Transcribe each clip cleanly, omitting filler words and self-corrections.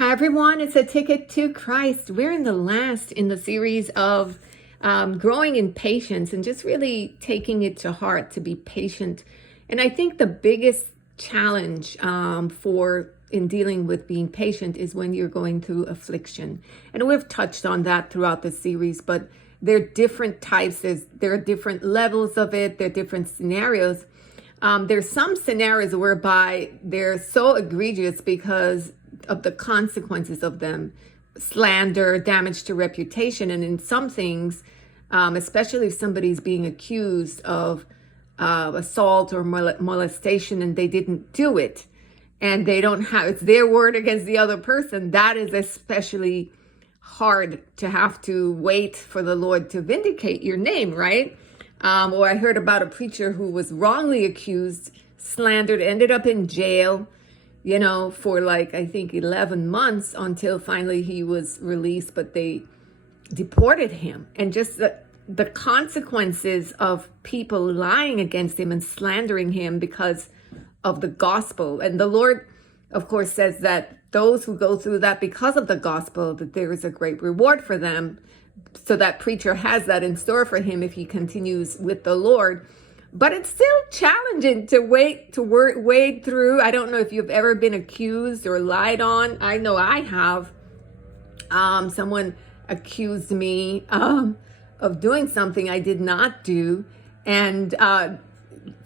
Hi everyone, it's a ticket to Christ. We're in the last in the series of growing in patience and just really taking it to heart to be patient. And I think the biggest challenge for in dealing with being patient is when you're going through affliction. And we've touched on that throughout the series, but there are different types. There are different levels of it. There are different scenarios. There's some scenarios whereby they're so egregious because of the consequences of them: slander, damage to reputation. And in some things, especially if somebody's being accused of assault or molestation and they didn't do it, and they don't have, it's their word against the other person, that is especially hard to have to wait for the Lord to vindicate your name, right? Or I heard about a preacher who was wrongly accused, slandered, ended up in jail, for I think 11 months until finally he was released, but they deported him. And just the consequences of people lying against him and slandering him because of the gospel. And the Lord, of course, says that those who go through that because of the gospel, that there is a great reward for them. So that preacher has that in store for him if he continues with the Lord. But it's still challenging to wade through. I don't know if you've ever been accused or lied on. I know I have. Someone accused me of doing something I did not do, and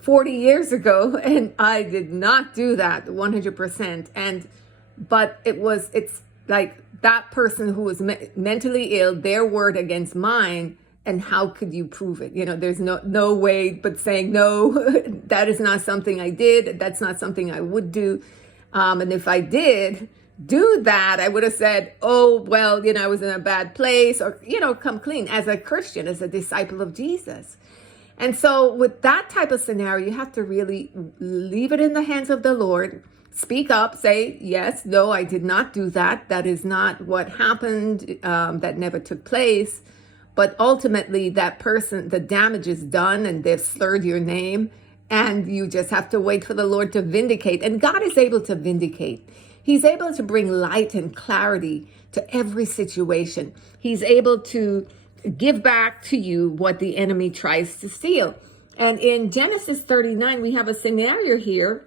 40 years ago, and I did not do that 100%. But it's like that person who was mentally ill, their word against mine. And how could you prove it? There's no way but saying, no, that is not something I did. That's not something I would do. And if I did do that, I would have said, oh, well, I was in a bad place, or, come clean as a Christian, as a disciple of Jesus. And so with that type of scenario, you have to really leave it in the hands of the Lord. Speak up, say, yes, no, I did not do that. That is not what happened. That never took place. But ultimately, that person, the damage is done and they've slurred your name, and you just have to wait for the Lord to vindicate. And God is able to vindicate. He's able to bring light and clarity to every situation. He's able to give back to you what the enemy tries to steal. And in Genesis 39, we have a scenario here.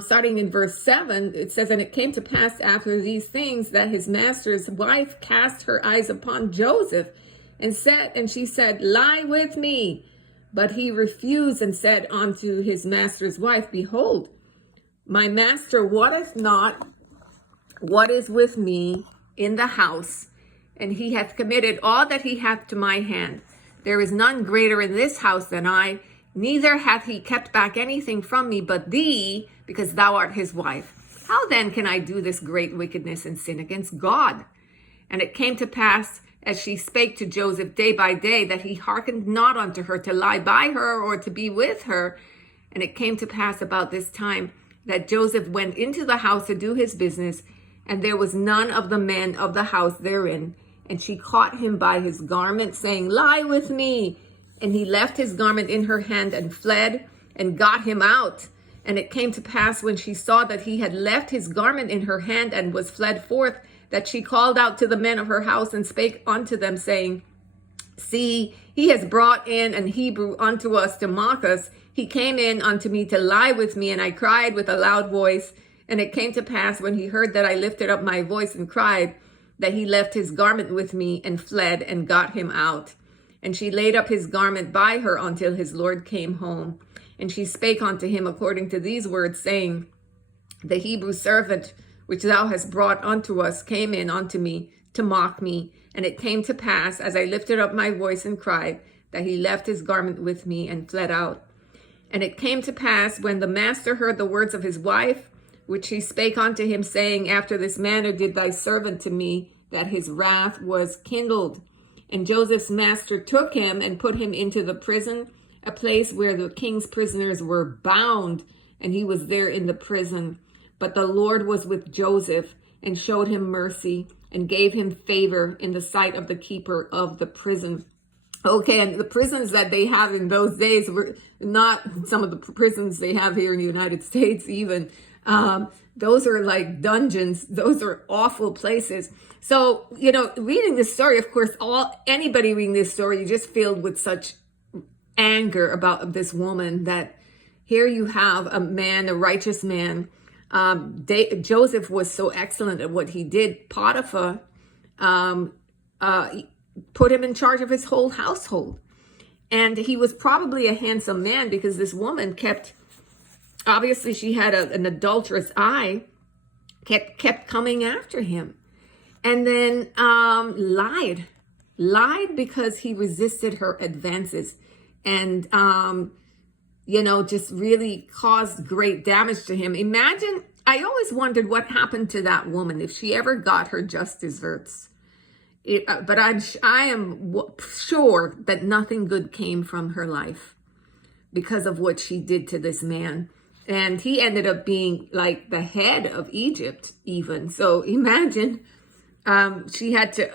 Starting in verse 7, it says, "And it came to pass after these things that his master's wife cast her eyes upon Joseph, and she said, Lie with me. But he refused and said unto his master's wife, Behold, my master wotteth not what is with me in the house, and he hath committed all that he hath to my hand. There is none greater in this house than I, neither hath he kept back anything from me but thee, because thou art his wife. How then can I do this great wickedness and sin against God? And it came to pass, as she spake to Joseph day by day, that he hearkened not unto her to lie by her or to be with her. And it came to pass about this time that Joseph went into the house to do his business, and there was none of the men of the house therein. And she caught him by his garment, saying, Lie with me. And he left his garment in her hand and fled and got him out. And it came to pass, when she saw that he had left his garment in her hand and was fled forth, that she called out to the men of her house and spake unto them, saying, See, he has brought in an Hebrew unto us to mock us. He came in unto me to lie with me, and I cried with a loud voice. And it came to pass, when he heard that I lifted up my voice and cried, that he left his garment with me and fled and got him out. And she laid up his garment by her until his Lord came home. And she spake unto him according to these words, saying, The Hebrew servant which thou hast brought unto us came in unto me to mock me. And it came to pass, as I lifted up my voice and cried, that he left his garment with me and fled out. And it came to pass, when the master heard the words of his wife, which she spake unto him, saying, After this manner did thy servant to me, that his wrath was kindled. And Joseph's master took him and put him into the prison, a place where the king's prisoners were bound, and he was there in the prison. But the Lord was with Joseph, and showed him mercy, and gave him favor in the sight of the keeper of the prison." Okay, and the prisons that they have in those days were not some of the prisons they have here in the United States even. those are like dungeons. Those are awful places. So, reading this story, of course, anybody reading this story, you just filled with such anger about this woman, that here you have a man, a righteous man. Joseph was so excellent at what he did. Potiphar put him in charge of his whole household. And he was probably a handsome man, because this woman obviously she had an adulterous eye, kept coming after him. And then lied because he resisted her advances, and just really caused great damage to him. Imagine, I always wondered what happened to that woman, if she ever got her just desserts. But I am sure that nothing good came from her life because of what she did to this man. And he ended up being like the head of Egypt even. So imagine, she had to,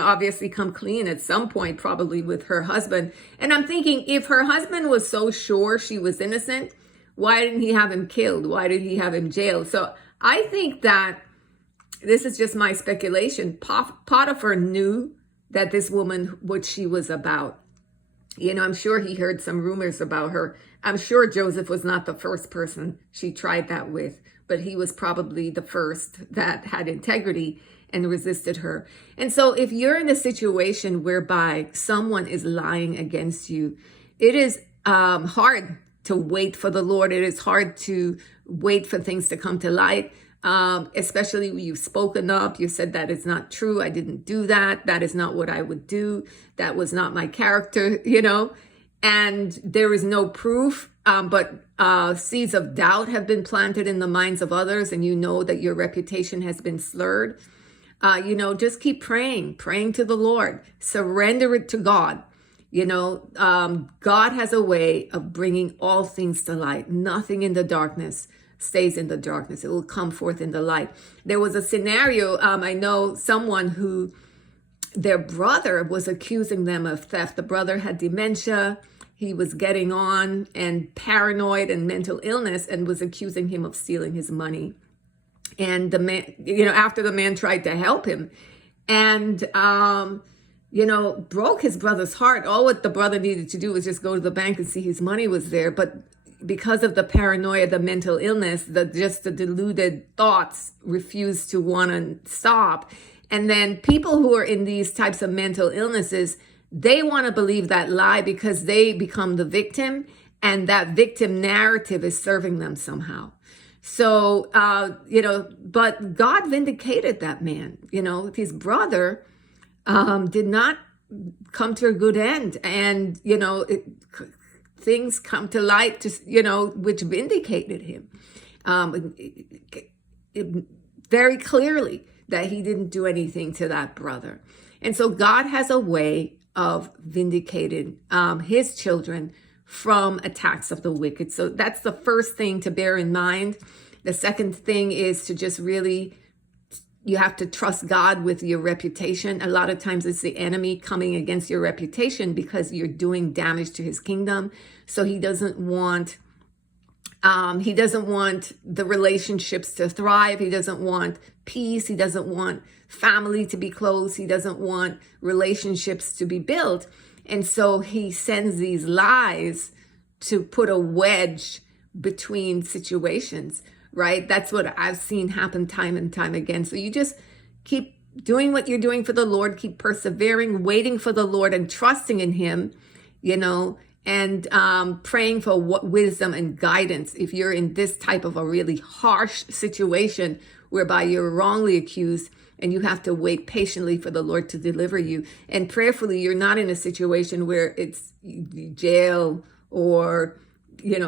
obviously come clean at some point, probably with her husband. And I'm thinking, if her husband was so sure she was innocent, why didn't he have him killed? Why did he have him jailed? So I think that, this is just my speculation, Potiphar knew that this woman, what she was about. I'm sure he heard some rumors about her. I'm sure Joseph was not the first person she tried that with, but he was probably the first that had integrity and resisted her. And so if you're in a situation whereby someone is lying against you, it is hard to wait for the Lord. It is hard to wait for things to come to light. Especially when you've spoken up, you said that is not true. I didn't do that. That is not what I would do. That was not my character, and there is no proof. But seeds of doubt have been planted in the minds of others, and that your reputation has been slurred. Just keep praying to the Lord, surrender it to God. God has a way of bringing all things to light. Nothing in the darkness stays in the darkness. It will come forth in the light. There was a scenario, I know someone who their brother was accusing them of theft. The brother had dementia. He was getting on and paranoid and mental illness, and was accusing him of stealing his money. And the man, after the man tried to help him and, broke his brother's heart. All what the brother needed to do was just go to the bank and see his money was there. But because of the paranoia, the mental illness, the deluded thoughts refused to want to stop. And then people who are in these types of mental illnesses, they want to believe that lie because they become the victim, and that victim narrative is serving them somehow. So, but God vindicated that man. His brother did not come to a good end. And, things come to light, which vindicated him very clearly that he didn't do anything to that brother. And so God has a way of vindicating his children from attacks of the wicked. So that's the first thing to bear in mind. The second thing is to just really, you have to trust God with your reputation. A lot of times it's the enemy coming against your reputation because you're doing damage to his kingdom. So he doesn't want the relationships to thrive. He doesn't want peace. He doesn't want family to be close. He doesn't want relationships to be built. And so he sends these lies to put a wedge between situations, right? That's what I've seen happen time and time again. So you just keep doing what you're doing for the Lord, keep persevering, waiting for the Lord and trusting in him, and praying for wisdom and guidance. If you're in this type of a really harsh situation whereby you're wrongly accused and you have to wait patiently for the Lord to deliver you, and prayerfully, you're not in a situation where it's jail or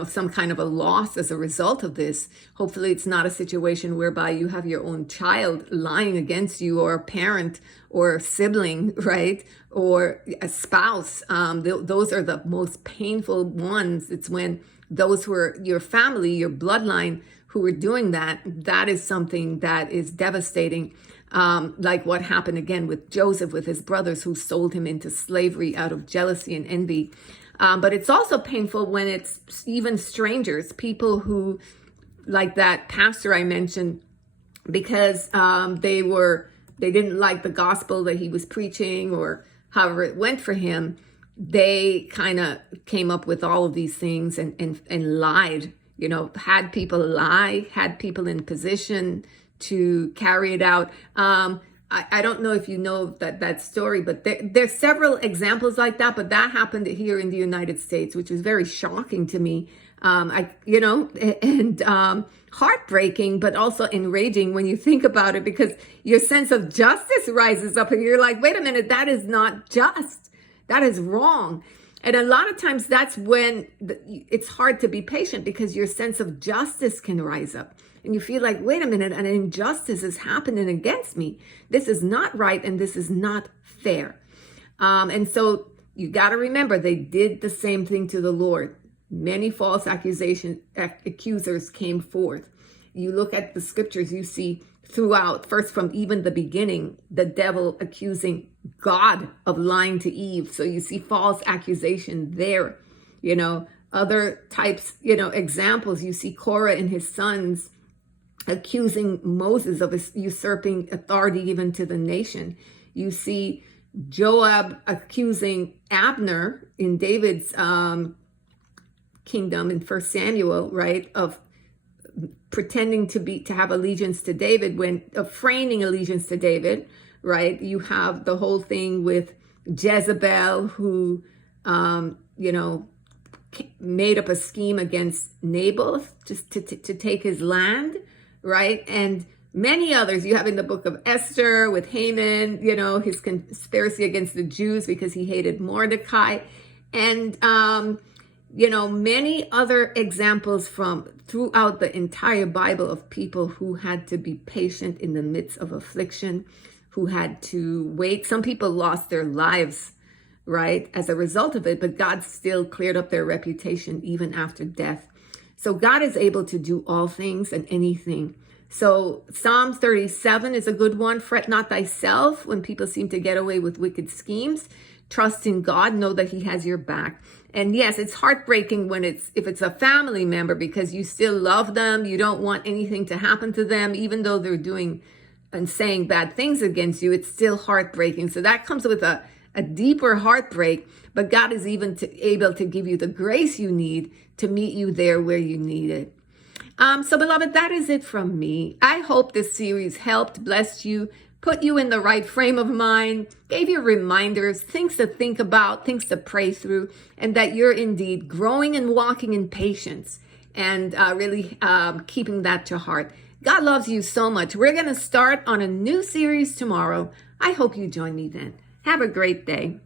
some kind of a loss as a result of this. Hopefully it's not a situation whereby you have your own child lying against you, or a parent or a sibling, right? Or a spouse. Those are the most painful ones. It's when those who are your family, your bloodline, who are doing that, that is something that is devastating. Like what happened again with Joseph, with his brothers who sold him into slavery out of jealousy and envy. But it's also painful when it's even strangers, people who like that pastor I mentioned, because they didn't like the gospel that he was preaching, or however it went for him. They kind of came up with all of these things and lied, had people lie, had people in position to carry it out. I don't know if you know that story, but there's several examples like that. But that happened here in the United States, which was very shocking to me. Heartbreaking, but also enraging when you think about it, because your sense of justice rises up, and you're like, wait a minute, that is not just. That is wrong. And a lot of times that's when it's hard to be patient, because your sense of justice can rise up. And you feel like, wait a minute, an injustice is happening against me. This is not right, and this is not fair. And so you got to remember, they did the same thing to the Lord. Many false accusers came forth. You look at the scriptures, you see throughout, first from even the beginning, the devil accusing God of lying to Eve. So you see false accusation there. Other types, examples, you see Korah and his sons accusing Moses of usurping authority even to the nation. You see Joab accusing Abner in David's kingdom in 1 Samuel, right, of pretending to have allegiance to David, when of feigning allegiance to David, right? You have the whole thing with Jezebel, who made up a scheme against Naboth just to take his land, right? And many others you have in the book of Esther with Haman, his conspiracy against the Jews because he hated Mordecai, and many other examples from throughout the entire Bible of people who had to be patient in the midst of affliction, who had to wait. Some people lost their lives, right, as a result of it, but God still cleared up their reputation even after death. So God is able to do all things and anything. So Psalm 37 is a good one. Fret not thyself when people seem to get away with wicked schemes. Trust in God, know that he has your back. And yes, it's heartbreaking if it's a family member, because you still love them. You don't want anything to happen to them, even though they're doing and saying bad things against you. It's still heartbreaking. So that comes with a deeper heartbreak, but God is even able to give you the grace you need to meet you there where you need it. So beloved, that is it from me. I hope this series helped, blessed you, put you in the right frame of mind, gave you reminders, things to think about, things to pray through, and that you're indeed growing and walking in patience, and really keeping that to heart. God loves you so much. We're going to start on a new series tomorrow. I hope you join me then. Have a great day.